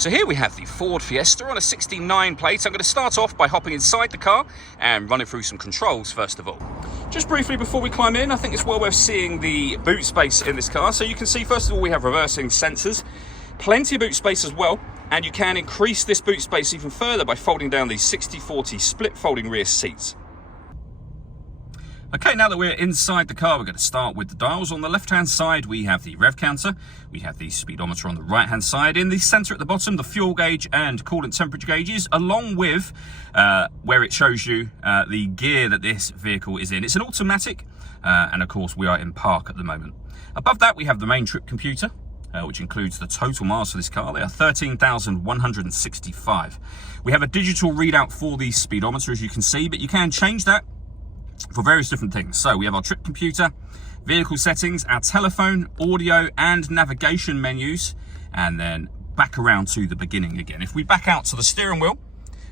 So here we have the Ford Fiesta on a 69 plate. I'm going to start off by hopping inside the car and running through some controls first of all. Just briefly before we climb in, I think it's well worth seeing the boot space in this car. So you can see first of all we have reversing sensors, plenty of boot space as well, and you can increase this boot space even further by folding down these 60-40 split folding rear seats. Okay, now that we're inside the car, we're going to start with the dials. On the left-hand side, we have the rev counter. We have the speedometer on the right-hand side. In the centre at the bottom, the fuel gauge and coolant temperature gauges, along with where it shows you the gear that this vehicle is in. It's an automatic, and of course, we are in park at the moment. Above that, we have the main trip computer, which includes the total miles for this car. They are 13,165. We have a digital readout for the speedometer, as you can see, but you can change that for various different things. So we have our trip computer, vehicle settings, our telephone, audio and navigation menus, and then back around to the beginning again. If we back out to the steering wheel,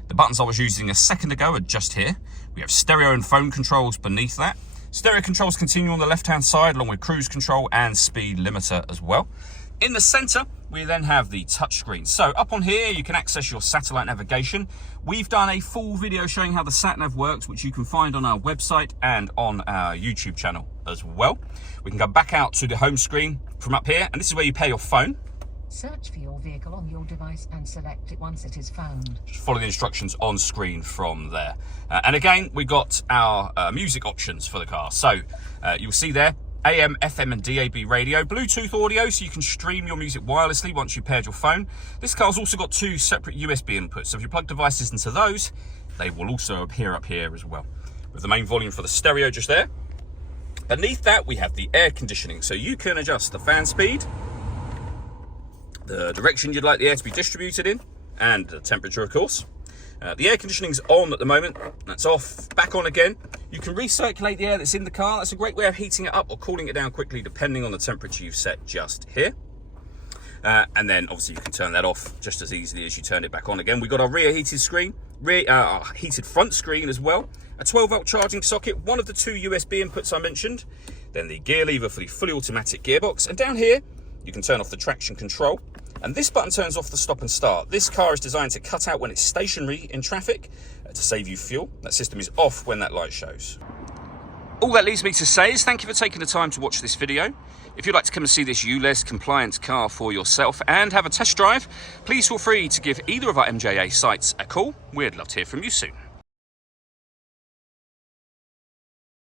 the buttons I was using a second ago are just here. We have stereo and phone controls beneath that. Stereo controls continue on the left-hand side, along with cruise control and speed limiter as well. In the center, we then have the touchscreen. So up on here, you can access your satellite navigation. We've done a full video showing how the sat-nav works, which you can find on our website and on our YouTube channel as well. We can go back out to the home screen from up here, and this is where you pair your phone. Search for your vehicle on your device and select it once it is found. Just follow the instructions on screen from there. And again, we got our music options for the car. So you'll see there, AM, FM and DAB radio, Bluetooth audio, so you can stream your music wirelessly once you've paired your phone. This car's also got two separate USB inputs, so if you plug devices into those, they will also appear up here as well. With the main volume for the stereo just there. Beneath that, we have the air conditioning, so you can adjust the fan speed, the direction you'd like the air to be distributed in, and the temperature, of course. The air conditioning's on at the moment, that's off, back on again. You can recirculate the air that's in the car. That's a great way of heating it up or cooling it down quickly, depending on the temperature you've set just here. And then obviously you can turn that off just as easily as you turn it back on again. We've got our rear heated screen, heated front screen as well, a 12-volt charging socket, one of the two USB inputs I mentioned, then the gear lever for the fully automatic gearbox, and down here you can turn off the traction control. And this button turns off the stop and start. This car is designed to cut out when it's stationary in traffic to save you fuel. That system is off when that light shows. All that leaves me to say is thank you for taking the time to watch this video. If you'd like to come and see this ULEZ compliant car for yourself and have a test drive, please feel free to give either of our MJA sites a call. We'd love to hear from you soon.